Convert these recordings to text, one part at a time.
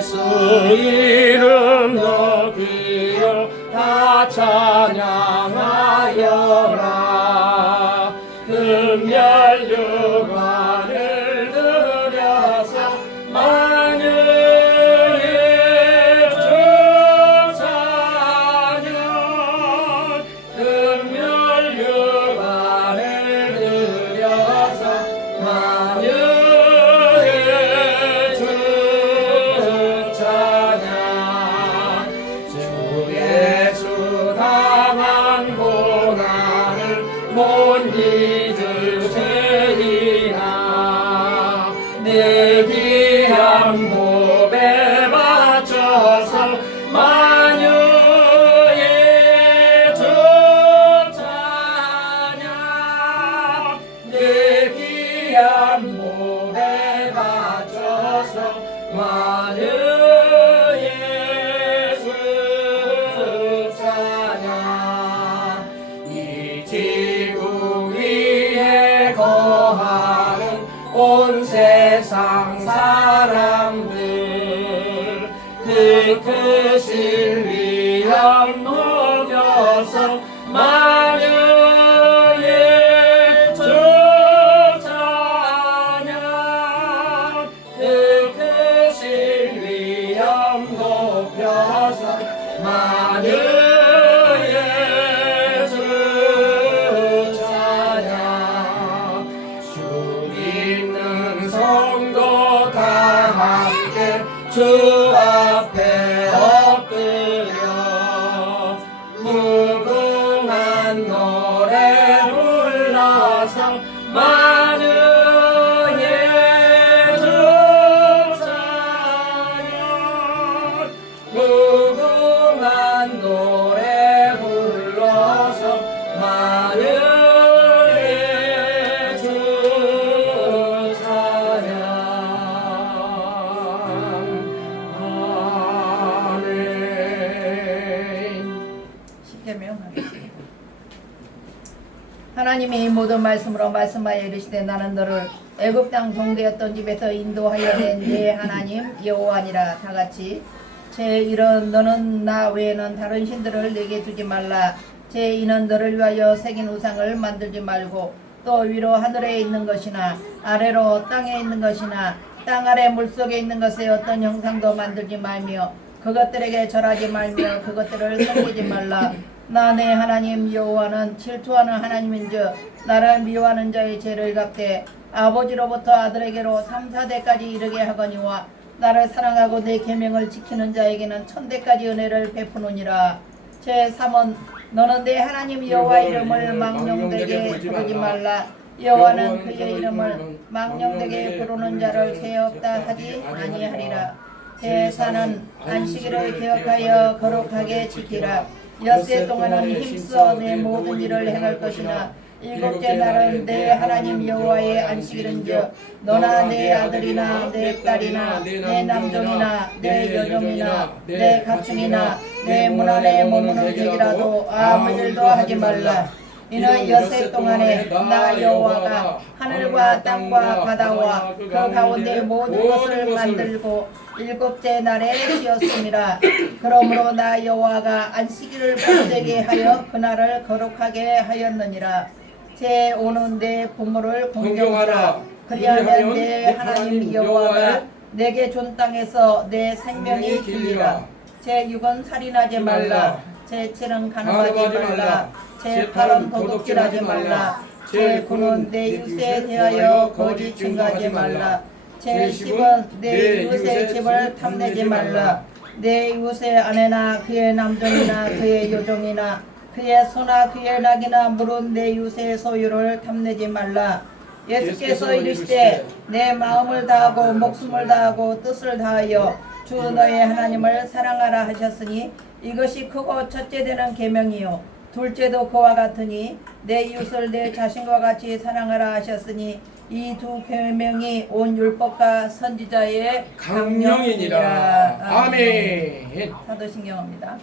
예수 이름 높이여 다 찬양하여라. 금면류관을 들여서 만유의 주 찬양. 금면류관을 들여서 만유의 주 찬양. 주 예수 당한 고난을 못 잊으리라. 내 귀한 몸에 바쳐서 만유의 주 찬양. 내 귀한 몸에 바쳐서 만유의 주 찬양. 이 지구 위에 거하는 온 세상 사람들 그 크신 위엄 녹여서 만유의 주 찬양. 그 크신 위엄 높여서 만유의 주 찬양. 주 믿는 성도 다 함께 주 앞에 엎드려 무궁한 노래 불러서 만유의 주 찬양. 무궁한 노래 불러서 만유의 주 찬양. 아멘. 십계명 하겠습니다. 하나님이 모든 말씀으로 말씀하여 이르시되 나는 너를 애굽 땅 종되었던 집에서 인도하여 낸 네 하나님 여호와니라. 다같이 제 이런 너는 나 외에는 다른 신들을 내게 두지 말라. 제 이는 너를 위하여 새긴 우상을 만들지 말고 또 위로 하늘에 있는 것이나 아래로 땅에 있는 것이나 땅 아래 물속에 있는 것의 어떤 형상도 만들지 말며 그것들에게 절하지 말며 그것들을 섬기지 말라. 나 내 하나님 여호와는 질투하는 하나님인즉 나를 미워하는 자의 죄를 갚되 아버지로부터 아들에게로 3, 4대까지 이르게 하거니와 나를 사랑하고 내 계명을 지키는 자에게는 1000대까지 은혜를 베푸느니라. 제3은 너는 내 하나님 여호와 이름을 망령되게 부르지 말라. 여호와는 그의 이름을 망령되게 부르는 자를 죄 없다 하지 아니하리라. 제4는 안식일을 기억하여 거룩하게 지키라. 엿새 동안은 힘써 내 모든 일을 행할 것이나 일곱째 날은 내 하나님 여호와의 안식일은즉 너나 내 아들이나 내 딸이나 내 남종이나 내 여종이나 내 가축이나 내 문 안에 머무는 객이라도 아무 일도 하지 말라. 이는 엿새 동안에 나 여호와가 하늘과 땅과 바다와 그 가운데 모든 것을 만들고 일곱째 날에 쉬었습니다. 그러므로 나 여호와가 안식일을 복되게 하여 그날을 거룩하게 하였느니라. 제5는 내 부모를 공경하라. 그리하면 내 하나님 여호와가 내게 준 땅에서 내 생명이 길리라. 제6은 살인하지 말라. 제7은 간음하지 말라. 제8은 도둑질하지 말라. 제9는 내 이웃에 대하여 거짓 증거하지 말라. 제10은 내 이웃의 집을 탐내지 말라. 내 이웃의 아내나 그의 남종이나 그의 여종이나 그의 소나 그의 낙이나 물은 내 이웃의 소유를 탐내지 말라. 예수께서 이르시되 내 마음을 다하고 목숨을 다하고 뜻을 다하여 주 너의 하나님을 사랑하라 하셨으니 이것이 크고 첫째 되는 계명이요 둘째도 그와 같으니 내 이웃을 내 자신과 같이 사랑하라 하셨으니 이 두 계명이 온 율법과 선지자의 강령이니라. 아멘. 사도신경입니다.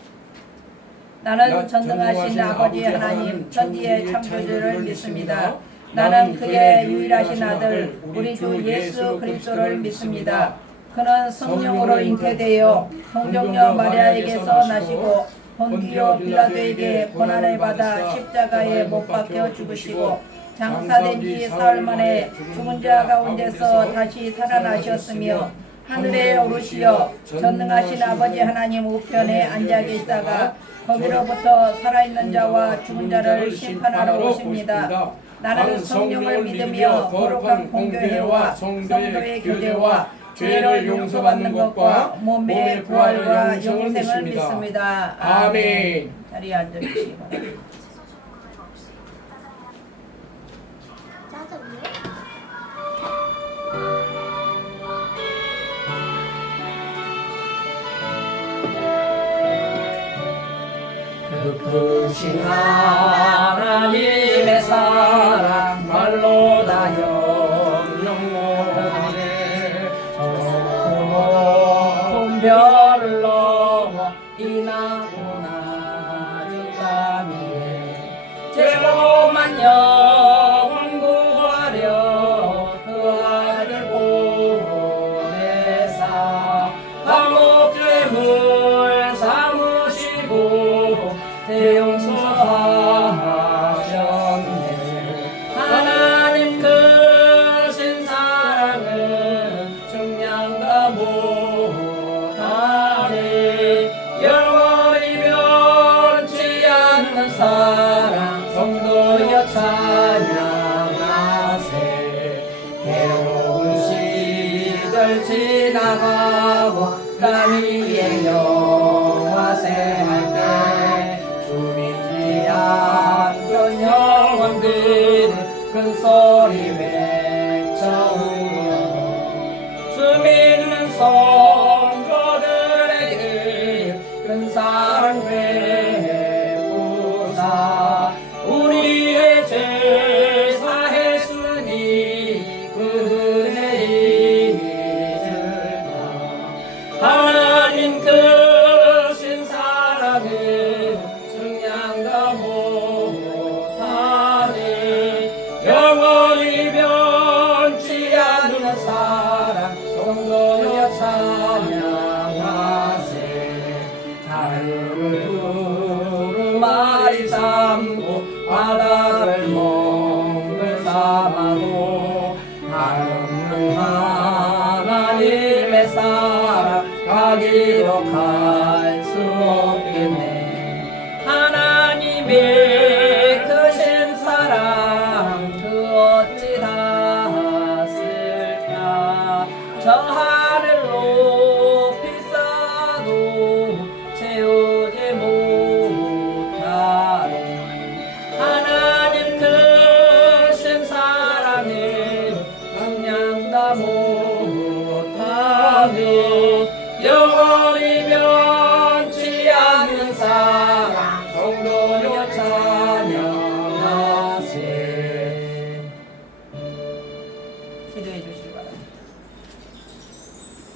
나는 전능하신 아버지 하나님 천지의 창조주를 믿습니다. 나는 그의 유일하신 아들 우리 주 예수 그리스도를 믿습니다. 그는 성령으로 잉태되어 동정녀 마리아에게서 나시고 본디오 빌라도에게 고난을 받아 십자가에 못 박혀 죽으시고 장사된 지 사흘 만에 죽은 자 가운데서 다시 살아나셨으며 하늘에 오르시어 전능하신 아버지 하나님 우편에 앉아 계시다가 거기로부터 살아있는 자와 죽은 자를 심판하러 오십니다. 나는 성령을 믿으며 거룩한 공교회와 성도의 교제와 죄를 용서받는 것과 몸의 부활과 영생을 믿습니다. 아멘. 자리에 앉아주시기 바랍니다. 크신 하나님의 사랑 말로 다 영영하네. 저 별을 넘어 이나고나 땅 위에 죄로만 영원 구하려 그 아들 보내사 감옥죄물 삼으시고 용서하셨네. 하나님 크신 사랑은 중량과 못하네. 영원히 변치 않는 사랑 성도여 찬양하세. 괴로운 시절 지나가고 땅 위에 영화세 할때 주민지 않던 영혼들은 큰 소리 외쳐우며 주 믿는 성도들에게 큰 사랑 베푸사 우리의 죄 사했으니 그 은혜 잊을까. 하나님 크신 사랑은 중량과 못하네. 영원히 변치 않는 사랑 성도여 찬양하세. 자유를 두루마리 삼고 바다를 멍을 삼아도 하나님 하나님의 사랑 가기로 갈 수 없겠네. 하나님의 크신 사랑 그 어찌 닿았을까. 저 하늘 높이 쌓아도 채우지 못하네. 하나님 크신 사랑을 그냥 다 못하네. 영원히 변치 않는 사랑 성도여 찬양하세. 기도해 주시기 바랍니다.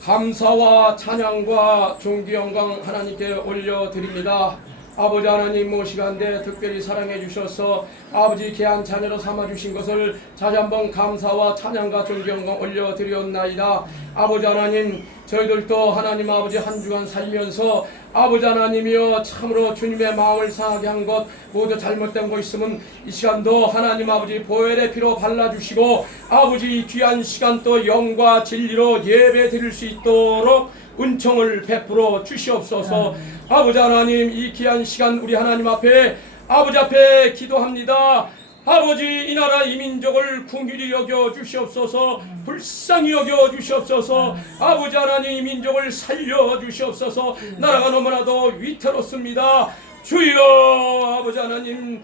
감사와 찬양과 존귀 영광 하나님께 올려드립니다. 아버지 하나님 모시간대 특별히 사랑해 주셔서 아버지 귀한 자녀로 삼아주신 것을 다시 한번 감사와 찬양과 존귀 영광 올려드렸나이다. 아버지 하나님 저희들도 하나님 아버지 한 주간 살면서 아버지 하나님이여 참으로 주님의 마음을 상하게 한 것 모두 잘못된 거 있으면 이 시간도 하나님 아버지 보혈의 피로 발라주시고 아버지 귀한 시간 또 영과 진리로 예배 드릴 수 있도록 은총을 베풀어 주시옵소서. 아버지 하나님 이 귀한 시간 우리 하나님 앞에 아버지 앞에 기도합니다. 아버지 이 나라 이 민족을 긍휼히 여겨 주시옵소서. 불쌍히 여겨 주시옵소서. 아버지 하나님 이 민족을 살려 주시옵소서. 나라가 너무나도 위태롭습니다. 주여 아버지 하나님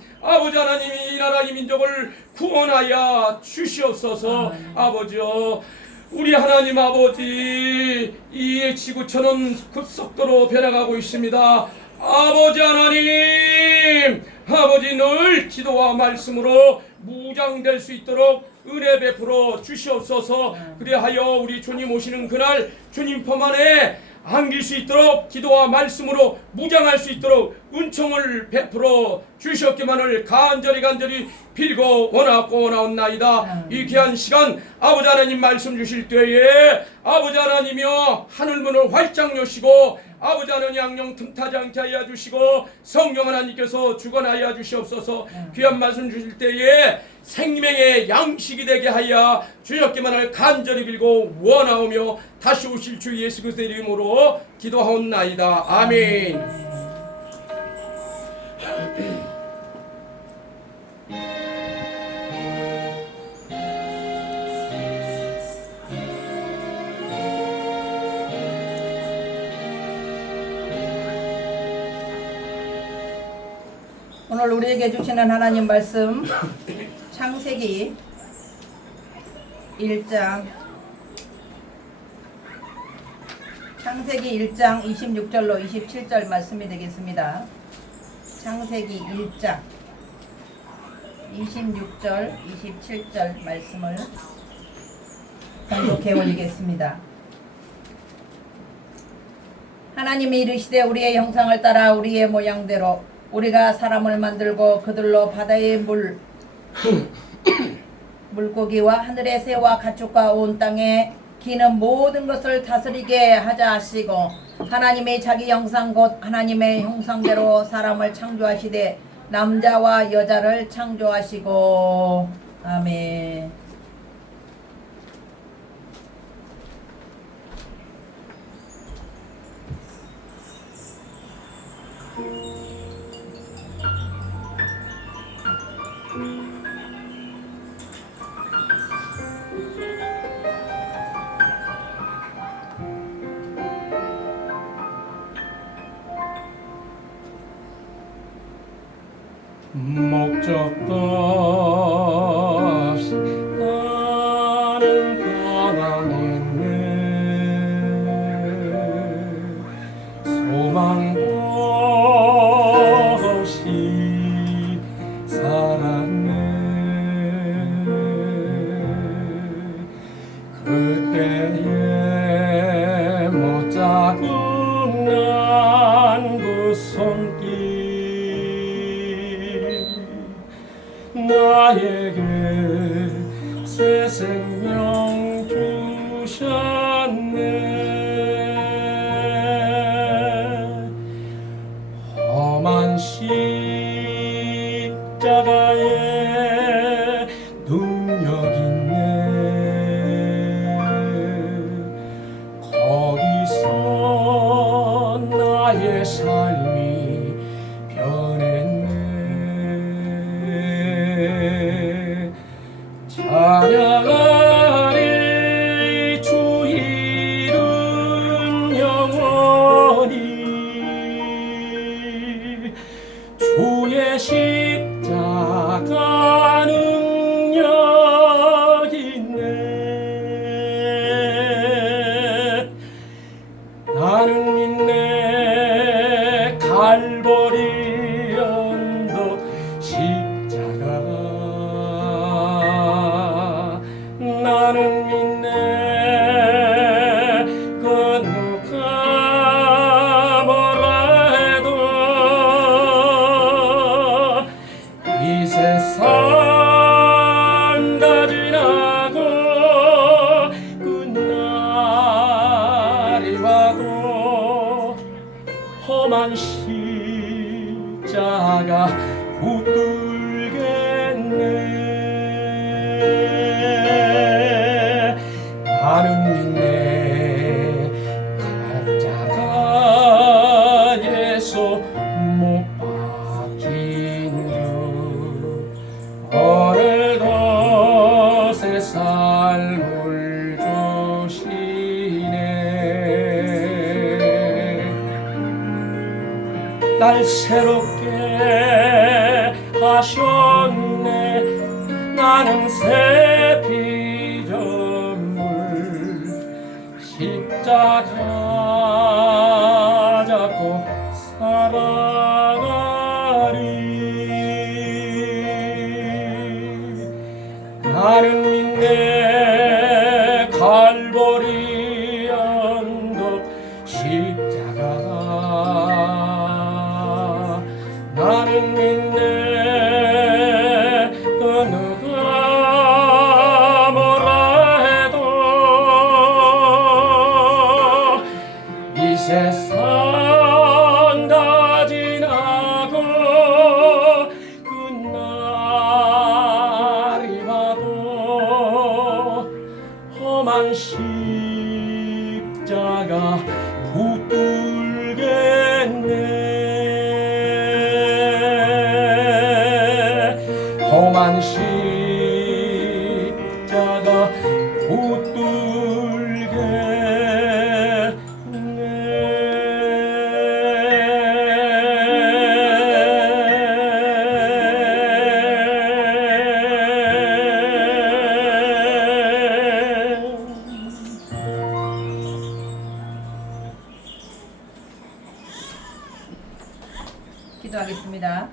이 나라 이 민족을 구원하여 주시옵소서. 아버지여 우리 하나님 아버지 이 지구촌은 급속도로 변해가고 있습니다. 아버지 하나님 아버지 늘 기도와 말씀으로 무장될 수 있도록 은혜 베풀어 주시옵소서. 그리하여 우리 주님 오시는 그날 주님 품 안에 안길 수 있도록 기도와 말씀으로 무장할 수 있도록 은총을 베풀어 주셨기만을 간절히 빌고 원하옵나이다. 이 귀한 시간 아버지 하나님 말씀 주실 때에 아버지 하나님이여 하늘문을 활짝 여시고 아버지 하나님 양령 틈타지 않게 하여 주시고 성령 하나님께서 주관하여 주시옵소서. 귀한 말씀 주실 때에 생명의 양식이 되게 하여 주셨기만을 간절히 빌고 원하오며 다시 오실 주 예수 그리스도의 이름으로 기도하옵나이다. 아멘. 오늘 우리에게 주시는 하나님 말씀 창세기 1장 26절로 27절 말씀이 되겠습니다. 창세기 1장 26절 27절 말씀을 공독해 올리겠습니다. 하나님이 이르시되 우리의 형상을 따라 우리의 모양대로 우리가 사람을 만들고 그들로 바다의 물고기와 하늘의 새와 가축과 온 땅에 기는 모든 것을 다스리게 하자 하시고 하나님이 자기 형상 곧 하나님의 형상대로 사람을 창조하시되 남자와 여자를 창조하시고 아멘. 목적도 없이 나는 떠나겠네. 소망도 없이 살았네. 그때에 못 잡은 난 그 손길 나에게 새 생명 주셨네. 험한 십자가에 능력 있네. 거기서 나의 삶이 변했네. 찬양하리 주 이름 영원히 주의 십자가 능력 있네. 나는 믿네 갈보리 언덕 십자가. 나는 믿네 그 누가 뭐라 해도 이 세상 다 지나고 끝날이 와도 험한 십자가 붙들겠네. 나는 믿네 십자가 예수 못 박힌 주 오늘도 새 삶을 주시네. 날 새롭게 하셨네. 나는 새 피조물 십자가 잡고 살아가리. 나는 믿네 갈보리 언덕 십자가. 십자가 붙들겠네. 험한 십자가 기도하겠습니다.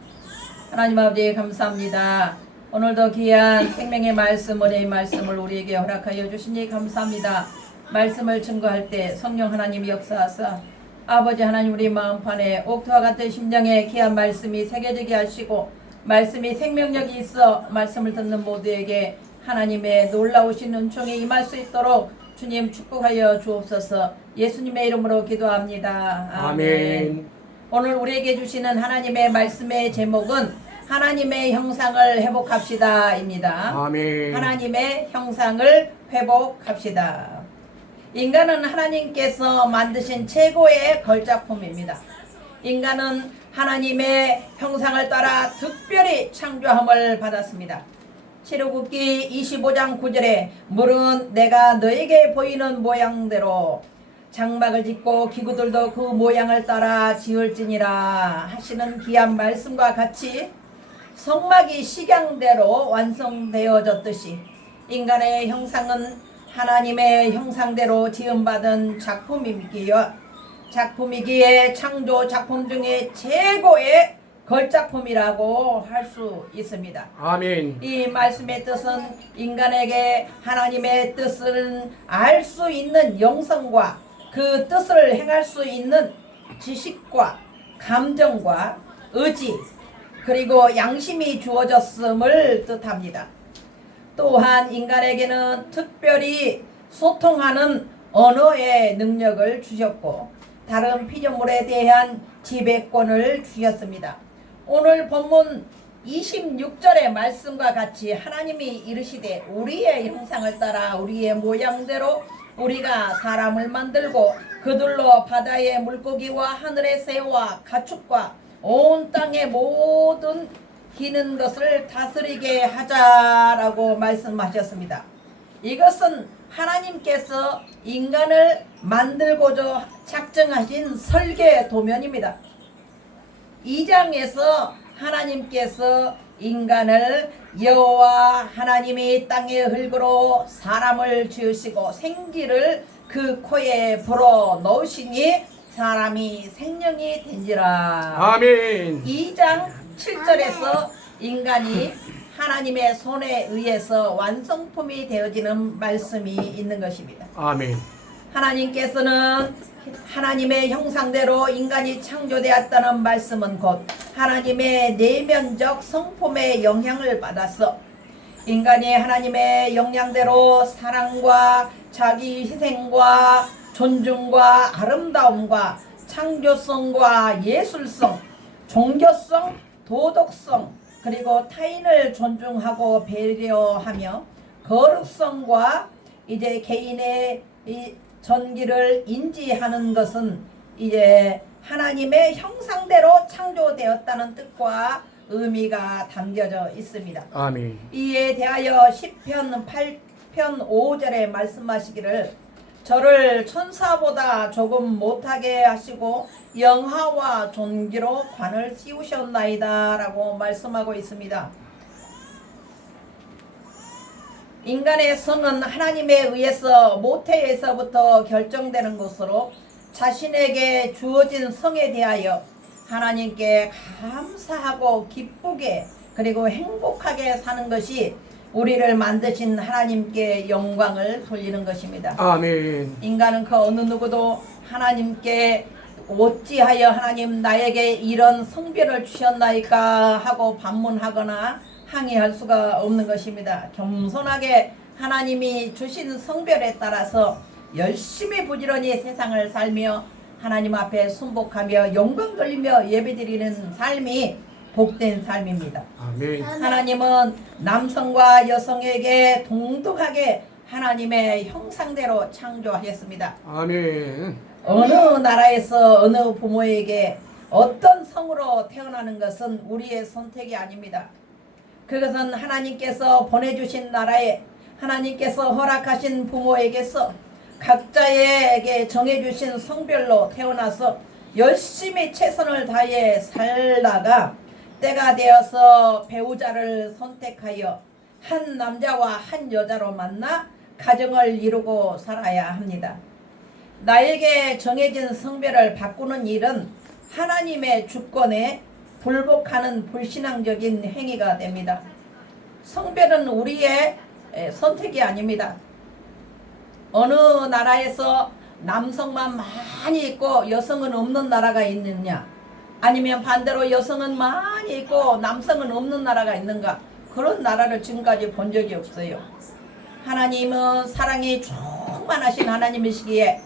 하나님 아버지 감사합니다. 오늘도 귀한 생명의 말씀, 은혜의 말씀을 우리에게 허락하여 주시니 감사합니다. 말씀을 증거할 때 성령 하나님이 역사하사 아버지 하나님 우리 마음판에 옥토와 같은 심령에 귀한 말씀이 새겨지게 하시고 말씀이 생명력이 있어 말씀을 듣는 모두에게 하나님의 놀라우신 은총이 임할 수 있도록 주님 축복하여 주옵소서. 예수님의 이름으로 기도합니다. 아멘. 오늘 우리에게 주시는 하나님의 말씀의 제목은 하나님의 형상을 회복합시다 입니다. 아멘. 하나님의 형상을 회복합시다. 인간은 하나님께서 만드신 최고의 걸작품입니다. 인간은 하나님의 형상을 따라 특별히 창조함을 받았습니다. 출애굽기 25장 9절에 물은 내가 너에게 보이는 모양대로 장막을 짓고 기구들도 그 모양을 따라 지을지니라 하시는 귀한 말씀과 같이 성막이 식양대로 완성되어졌듯이 인간의 형상은 하나님의 형상대로 지음받은 작품이기에 창조 작품 중에 최고의 걸작품이라고 할 수 있습니다. 아멘. 이 말씀의 뜻은 인간에게 하나님의 뜻을 알 수 있는 영성과 그 뜻을 행할 수 있는 지식과 감정과 의지 그리고 양심이 주어졌음을 뜻합니다. 또한 인간에게는 특별히 소통하는 언어의 능력을 주셨고 다른 피조물에 대한 지배권을 주셨습니다. 오늘 본문 26절의 말씀과 같이 하나님이 이르시되 우리의 형상을 따라 우리의 모양대로 우리가 사람을 만들고 그들로 바다의 물고기와 하늘의 새와 가축과 온 땅의 모든 기는 것을 다스리게 하자라고 말씀하셨습니다. 이것은 하나님께서 인간을 만들고자 작정하신 설계 도면입니다. 2장에서 하나님께서 인간을 여호와 하나님이 땅의 흙으로 사람을 지으시고 생기를 그 코에 불어 넣으시니 사람이 생명이 된지라. 아멘. 2장 7절에서 인간이 하나님의 손에 의해서 완성품이 되어지는 말씀이 있는 것입니다. 아멘. 하나님께서는 하나님의 형상대로 인간이 창조되었다는 말씀은 곧 하나님의 내면적 성품의 영향을 받아서 인간이 하나님의 영향대로 사랑과 자기 희생과 존중과 아름다움과 창조성과 예술성, 종교성, 도덕성 그리고 타인을 존중하고 배려하며 거룩성과 이제 개인의 이 전기를 인지하는 것은 이제 하나님의 형상대로 창조되었다는 뜻과 의미가 담겨져 있습니다. 아멘. 이에 대하여 시편 8편 5절에 말씀하시기를 저를 천사보다 조금 못하게 하시고 영화와 존귀로 관을 씌우셨나이다 라고 말씀하고 있습니다. 인간의 성은 하나님에 의해서 모태에서부터 결정되는 것으로 자신에게 주어진 성에 대하여 하나님께 감사하고 기쁘게 그리고 행복하게 사는 것이 우리를 만드신 하나님께 영광을 돌리는 것입니다. 아멘. 인간은 그 어느 누구도 하나님께 어찌하여 하나님 나에게 이런 성별을 주셨나이까 하고 반문하거나 항의할 수가 없는 것입니다. 겸손하게 하나님이 주신 성별에 따라서 열심히 부지런히 세상을 살며 하나님 앞에 순복하며 영광 돌리며 예배드리는 삶이 복된 삶입니다. 아멘. 하나님은 남성과 여성에게 동등하게 하나님의 형상대로 창조하셨습니다. 아멘. 어느 나라에서 어느 부모에게 어떤 성으로 태어나는 것은 우리의 선택이 아닙니다. 그것은 하나님께서 보내주신 나라에 하나님께서 허락하신 부모에게서 각자에게 정해주신 성별로 태어나서 열심히 최선을 다해 살다가 때가 되어서 배우자를 선택하여 한 남자와 한 여자로 만나 가정을 이루고 살아야 합니다. 나에게 정해진 성별을 바꾸는 일은 하나님의 주권에 불복하는 불신앙적인 행위가 됩니다. 성별은 우리의 선택이 아닙니다. 어느 나라에서 남성만 많이 있고 여성은 없는 나라가 있느냐, 아니면 반대로 여성은 많이 있고 남성은 없는 나라가 있는가, 그런 나라를 지금까지 본 적이 없어요. 하나님은 사랑이 충만하신 하나님이시기에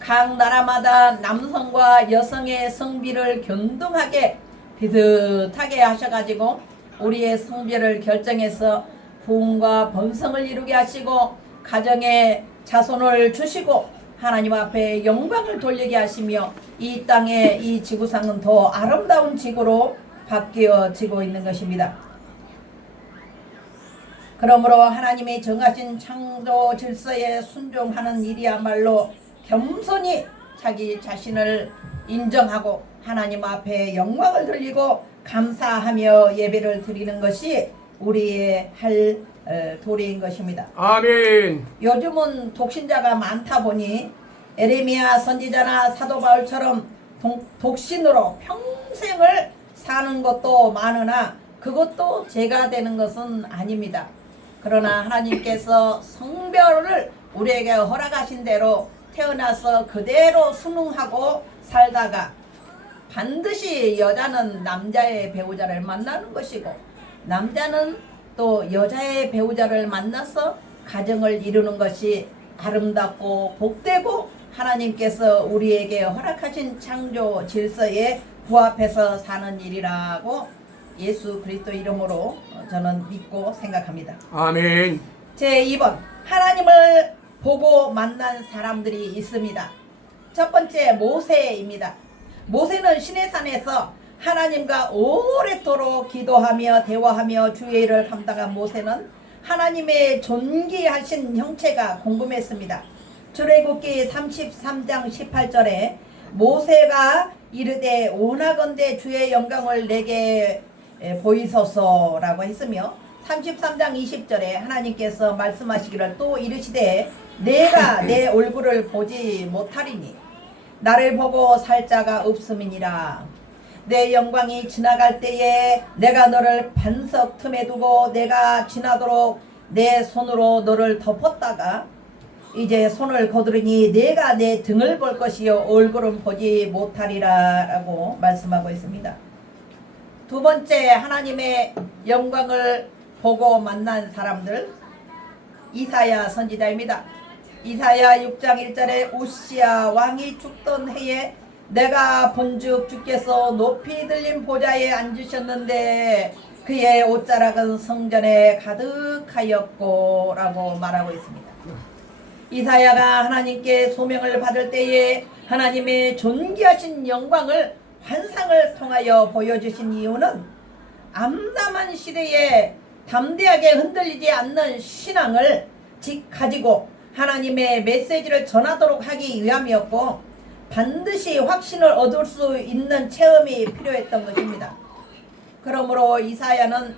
각 나라마다 남성과 여성의 성비를 균등하게 비슷하게 하셔가지고 우리의 성별을 결정해서 부흥과 번성을 이루게 하시고 가정에 자손을 주시고 하나님 앞에 영광을 돌리게 하시며 이 땅의 이 지구상은 더 아름다운 지구로 바뀌어지고 있는 것입니다. 그러므로 하나님이 정하신 창조 질서에 순종하는 일이야말로 겸손히 자기 자신을 인정하고 하나님 앞에 영광을 돌리고 감사하며 예배를 드리는 것이 우리의 할 도리인 것입니다. 아멘. 요즘은 독신자가 많다 보니 에레미야 선지자나 사도 바울처럼 독신으로 평생을 사는 것도 많으나 그것도 죄가 되는 것은 아닙니다. 그러나 하나님께서 성별을 우리에게 허락하신 대로 태어나서 그대로 순응하고 살다가 반드시 여자는 남자의 배우자를 만나는 것이고 남자는 또 여자의 배우자를 만나서 가정을 이루는 것이 아름답고 복되고 하나님께서 우리에게 허락하신 창조 질서에 부합해서 사는 일이라고 예수 그리스도 이름으로 저는 믿고 생각합니다. 아멘. 제2번, 하나님을 보고 만난 사람들이 있습니다. 첫 번째, 모세입니다. 모세는 시내산에서 하나님과 오랫도록 기도하며 대화하며 주의 일을 감당한 모세는 하나님의 존귀하신 형체가 궁금했습니다. 출애굽기 33장 18절에 모세가 이르되 원하건대 주의 영광을 내게 보이소서라고 했으며 33장 20절에 하나님께서 말씀하시기를 또 이르시되 내가 내 얼굴을 보지 못하리니 나를 보고 살 자가 없음이니라. 내 영광이 지나갈 때에 내가 너를 반석 틈에 두고 내가 지나도록 내 손으로 너를 덮었다가 이제 손을 거두르니 내가 내 등을 볼 것이요 얼굴은 보지 못하리라 라고 말씀하고 있습니다. 두 번째, 하나님의 영광을 보고 만난 사람들, 이사야 선지자입니다. 이사야 6장 1절에 우시야 왕이 죽던 해에 내가 본즉 주께서 높이 들린 보좌에 앉으셨는데 그의 옷자락은 성전에 가득하였고 라고 말하고 있습니다. 이사야가 하나님께 소명을 받을 때에 하나님의 존귀하신 영광을 환상을 통하여 보여주신 이유는 암담한 시대에 담대하게 흔들리지 않는 신앙을 가지고 하나님의 메시지를 전하도록 하기 위함이었고 반드시 확신을 얻을 수 있는 체험이 필요했던 것입니다. 그러므로 이사야는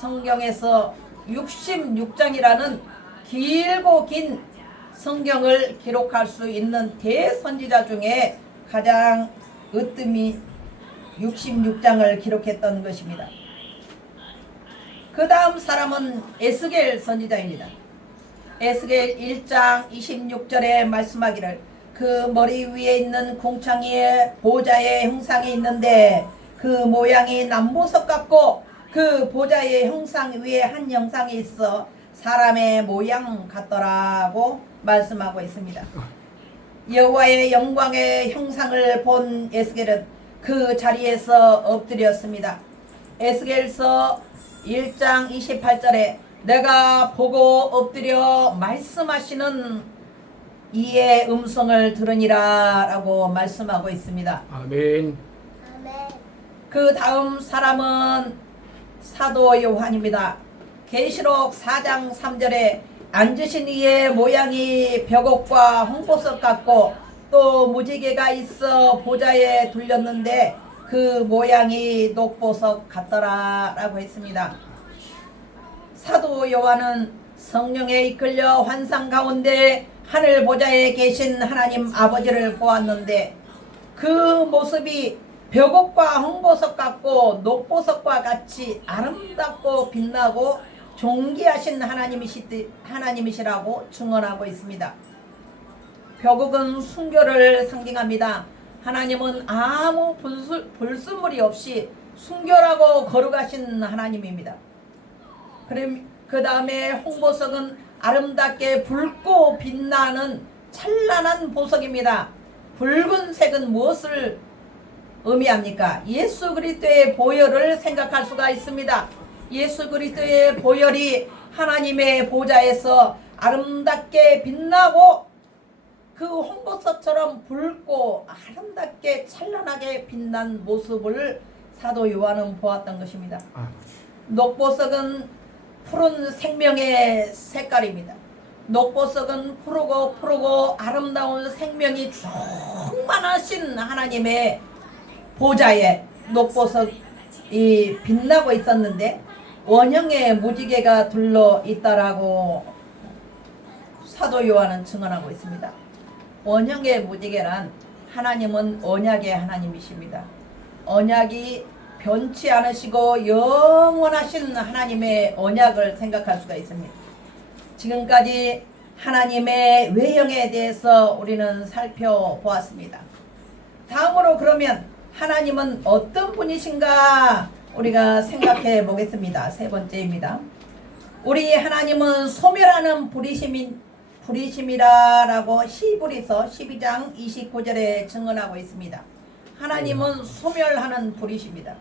성경에서 66장이라는 길고 긴 성경을 기록할 수 있는 대선지자 중에 가장 으뜸이 66장을 기록했던 것입니다. 그 다음 사람은 에스겔 선지자입니다. 에스겔 1장 26절에 말씀하기를 그 머리 위에 있는 궁창이에 보좌의 형상이 있는데 그 모양이 남보석 같고 그 보좌의 형상 위에 한 형상이 있어 사람의 모양 같더라고 말씀하고 있습니다. 여호와의 영광의 형상을 본 에스겔은 그 자리에서 엎드렸습니다. 에스겔서 1장 28절에 내가 보고 엎드려 말씀하시는 이의 음성을 들으니라 라고 말씀하고 있습니다. 아멘. 그 다음 사람은 사도 요한입니다. 계시록 4장 3절에 앉으신 이의 모양이 벽옥과 홍보석 같고 또 무지개가 있어 보좌에 둘렸는데 그 모양이 녹보석 같더라 라고 했습니다. 사도 요한은 성령에 이끌려 환상 가운데 하늘 보좌에 계신 하나님 아버지를 보았는데 그 모습이 벽옥과 홍보석 같고 녹보석과 같이 아름답고 빛나고 존귀하신 하나님이시라고 증언하고 있습니다. 벽옥은 순교를 상징합니다. 하나님은 아무 불순물이 없이 순교라고 거룩하신 하나님입니다. 그 다음에 홍보석은 아름답게 붉고 빛나는 찬란한 보석입니다. 붉은색은 무엇을 의미합니까? 예수 그리스도의 보혈을 생각할 수가 있습니다. 예수 그리스도의 보혈이 하나님의 보좌에서 아름답게 빛나고 그 홍보석처럼 붉고 아름답게 찬란하게 빛난 모습을 사도 요한은 보았던 것입니다. 녹보석은 푸른 생명의 색깔입니다. 녹보석은 푸르고 아름다운 생명이 충만하신 하나님의 보좌에 녹보석이 빛나고 있었는데 원형의 무지개가 둘러 있다라고 사도 요한은 증언하고 있습니다. 언약의 무지개란 하나님은 언약의 하나님이십니다. 언약이 변치 않으시고 영원하신 하나님의 언약을 생각할 수가 있습니다. 지금까지 하나님의 외형에 대해서 우리는 살펴보았습니다. 다음으로 그러면 하나님은 어떤 분이신가 우리가 생각해 보겠습니다. 세 번째입니다. 우리 하나님은 소멸하는 불이심이라고 히브리서 12장 29절에 증언하고 있습니다. 하나님은 소멸하는 불이십니다.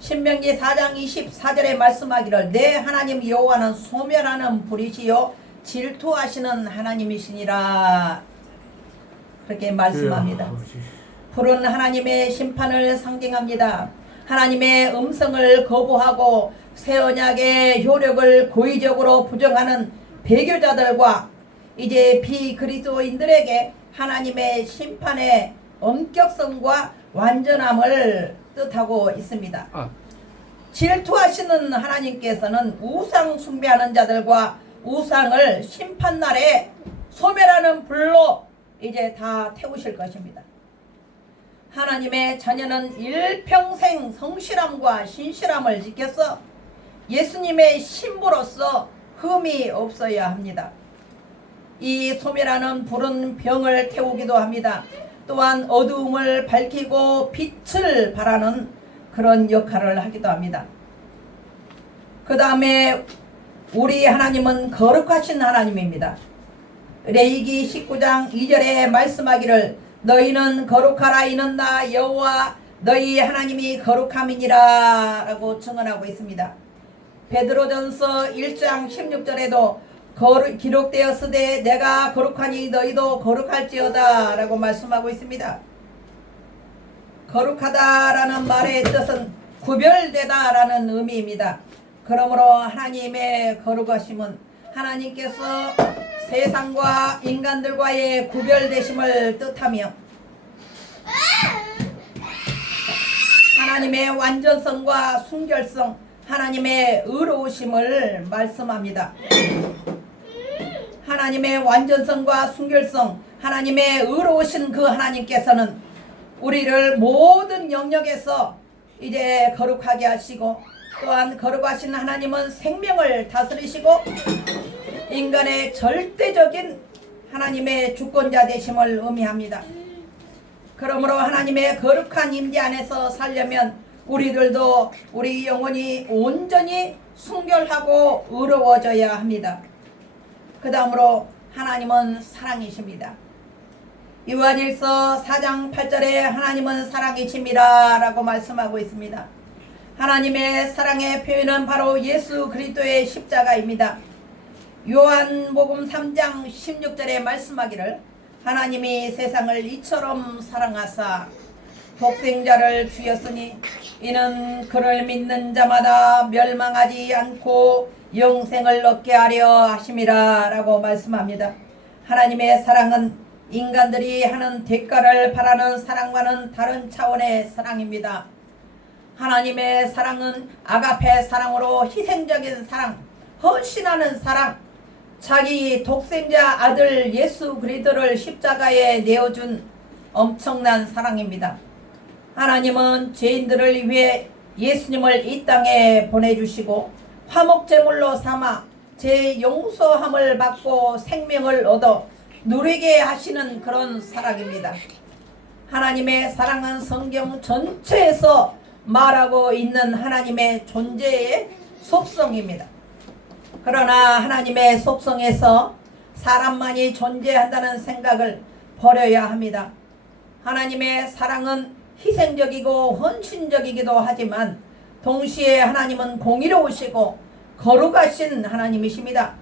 신명기 4장 24절에 말씀하기를 내 하나님 여호와는 소멸하는 불이시요 질투하시는 하나님이시니라 그렇게 말씀합니다. 불은 하나님의 심판을 상징합니다. 하나님의 음성을 거부하고 새 언약의 효력을 고의적으로 부정하는 배교자들과 이제 비그리스도인들에게 하나님의 심판의 엄격성과 완전함을 뜻하고 있습니다. 질투하시는 하나님께서는 우상 숭배하는 자들과 우상을 심판날에 소멸하는 불로 이제 다 태우실 것입니다. 하나님의 자녀는 일평생 성실함과 신실함을 지켜서 예수님의 신부로서 흠이 없어야 합니다. 이 소멸하는 불은 병을 태우기도 합니다. 또한 어두움을 밝히고 빛을 발하는 그런 역할을 하기도 합니다. 그 다음에 우리 하나님은 거룩하신 하나님입니다. 레위기 19장 2절에 말씀하기를 너희는 거룩하라 이는 나 여호와 너희 하나님이 거룩함이니라 라고 증언하고 있습니다. 베드로전서 1장 16절에도 기록되었으되 내가 거룩하니 너희도 거룩할지어다 라고 말씀하고 있습니다. 거룩하다라는 말의 뜻은 구별되다 라는 의미입니다. 그러므로 하나님의 거룩하심은 하나님께서 세상과 인간들과의 구별되심을 뜻하며 하나님의 완전성과 순결성, 하나님의 의로우심을 말씀합니다. 하나님의 완전성과 순결성, 하나님의 의로우신 그 하나님께서는 우리를 모든 영역에서 이제 거룩하게 하시고 또한 거룩하신 하나님은 생명을 다스리시고 인간의 절대적인 하나님의 주권자 되심을 의미합니다. 그러므로 하나님의 거룩한 임재 안에서 살려면 우리들도 우리 영혼이 온전히 순결하고 의로워져야 합니다. 그 다음으로 하나님은 사랑이십니다. 요한일서 4장 8절에 하나님은 사랑이십니다 라고 말씀하고 있습니다. 하나님의 사랑의 표현은 바로 예수 그리스도의 십자가입니다. 요한복음 3장 16절에 말씀하기를 하나님이 세상을 이처럼 사랑하사 독생자를 주였으니 이는 그를 믿는 자마다 멸망하지 않고 영생을 얻게 하려 하심이라 라고 말씀합니다. 하나님의 사랑은 인간들이 하는 대가를 바라는 사랑과는 다른 차원의 사랑입니다. 하나님의 사랑은 아가페 사랑으로 희생적인 사랑, 헌신하는 사랑, 자기 독생자 아들 예수 그리스도를 십자가에 내어준 엄청난 사랑입니다. 하나님은 죄인들을 위해 예수님을 이 땅에 보내주시고 화목제물로 삼아 죄 용서함을 받고 생명을 얻어 누리게 하시는 그런 사랑입니다. 하나님의 사랑은 성경 전체에서 말하고 있는 하나님의 존재의 속성입니다. 그러나 하나님의 속성에서 사람만이 존재한다는 생각을 버려야 합니다. 하나님의 사랑은 희생적이고 헌신적이기도 하지만 동시에 하나님은 공의로우시고 거룩하신 하나님이십니다.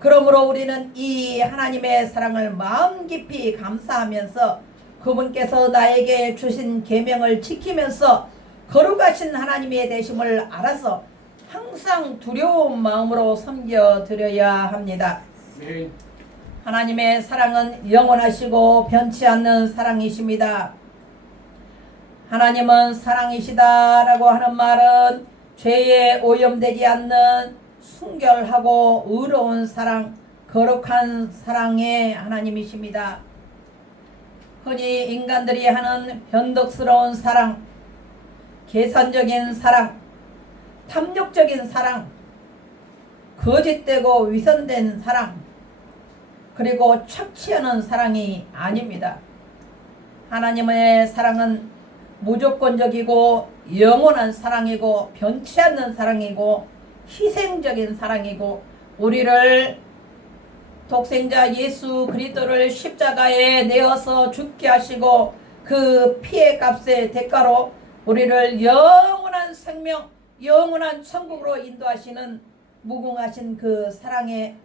그러므로 우리는 이 하나님의 사랑을 마음 깊이 감사하면서 그분께서 나에게 주신 계명을 지키면서 거룩하신 하나님의 되심을 알아서 항상 두려운 마음으로 섬겨드려야 합니다. 네. 하나님의 사랑은 영원하시고 변치 않는 사랑이십니다. 하나님은 사랑이시다라고 하는 말은 죄에 오염되지 않는 순결하고 의로운 사랑, 거룩한 사랑의 하나님이십니다. 흔히 인간들이 하는 변덕스러운 사랑, 계산적인 사랑, 탐욕적인 사랑, 거짓되고 위선된 사랑, 그리고 착취하는 사랑이 아닙니다. 하나님의 사랑은 무조건적이고 영원한 사랑이고 변치 않는 사랑이고 희생적인 사랑이고 우리를 독생자 예수 그리스도를 십자가에 내어서 죽게 하시고 그 피의 값의 대가로 우리를 영원한 생명, 영원한 천국으로 인도하시는 무궁하신 그 사랑의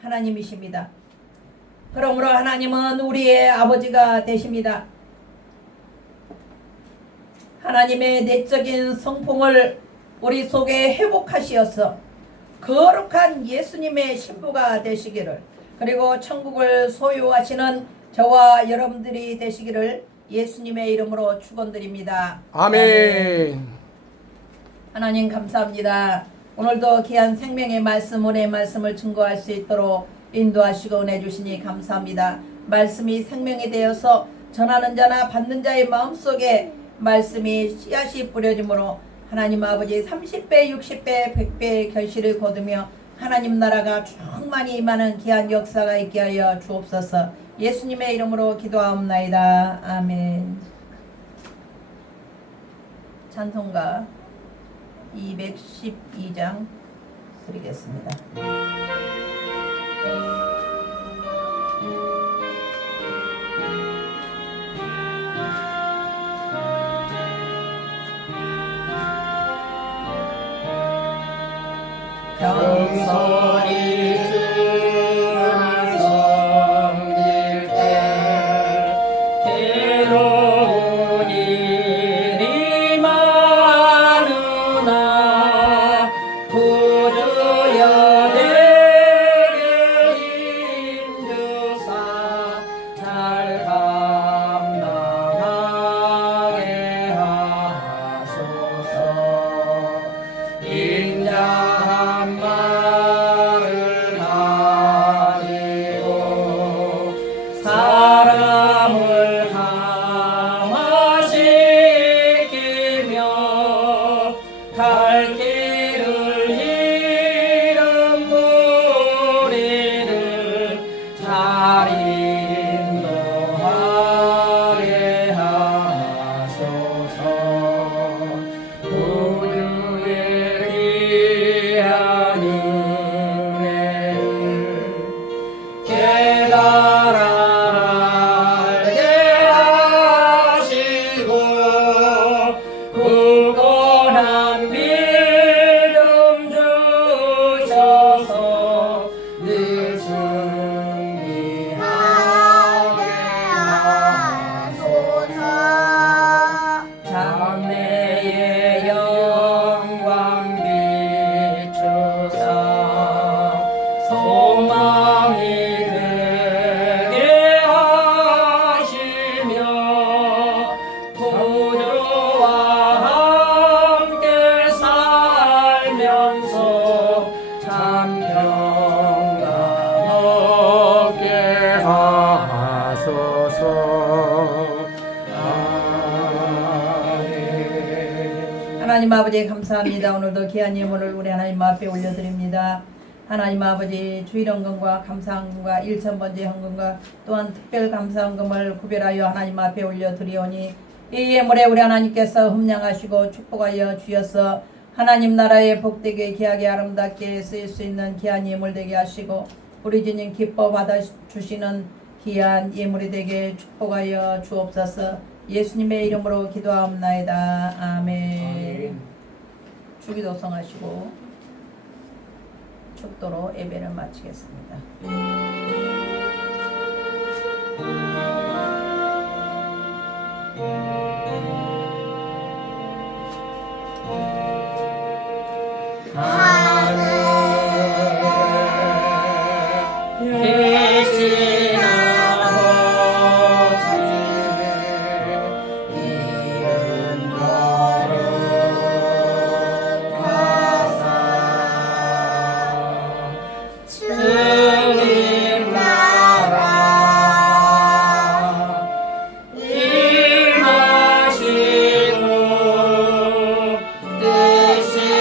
하나님이십니다. 그러므로 하나님은 우리의 아버지가 되십니다. 하나님의 내적인 성품을 우리 속에 회복하시어서 거룩한 예수님의 신부가 되시기를, 그리고 천국을 소유하시는 저와 여러분들이 되시기를 예수님의 이름으로 축원드립니다. 아멘. 하나님 감사합니다. 오늘도 귀한 생명의 말씀, 은혜의 말씀을 증거할 수 있도록 인도하시고 은혜 주시니 감사합니다. 말씀이 생명이 되어서 전하는 자나 받는 자의 마음속에 말씀이 씨앗이 뿌려짐으로 하나님 아버지 30배, 60배, 100배의 결실을 거두며 하나님 나라가 충만히 임하는 귀한 역사가 있게 하여 주옵소서. 예수님의 이름으로 기도하옵나이다. 아멘. 찬송가 212장 드리겠습니다. 경솔이 주를 섬길 때 괴로운 일이 많으나 구주여 내게 힘주사 잘 감당하게 하소서. 인자한 말을 가지고 사람을 감화시키며 갈 길을 잃은 무리를 잘 인도하게 하소서. 우주의 귀한 은혜를 깨달아 알게 주옵소서. 아멘. 하나님 아버지 감사합니다. 오늘도 귀한 예물을 우리 하나님 앞에 올려드립니다. 하나님 아버지 주일헌금과 감사헌금과 일천번제 헌금과 또한 특별 감사헌금을 구별하여 하나님 앞에 올려드리오니 이 예물에 우리 하나님께서 흠량하시고 축복하여 주셔서 하나님 나라의 복되게 귀하게 아름답게 쓰일 수 있는 귀한 예물 되게 하시고 우리 주님 기뻐 받아 주시는 귀한 예물이 되게 축복하여 주옵소서. 예수님의 이름으로 기도하옵나이다. 아멘. 주기도 성하시고 축도로 예배를 마치겠습니다. 계신 아버지 이름 거룩하사 주님 나라 임하시고 뜻이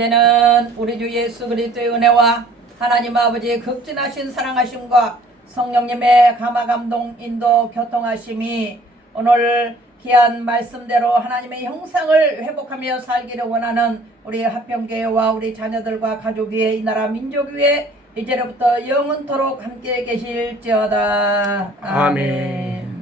이제는 우리 주 예수 그리스도의 은혜와 하나님 아버지의 극진하신 사랑하심과 성령님의 감화 감동 인도 교통하심이 오늘 귀한 말씀대로 하나님의 형상을 회복하며 살기를 원하는 우리 화평교회와 우리 자녀들과 가족 위에 이 나라 민족 위에 이제로부터 영원토록 함께 계실지어다. 아멘.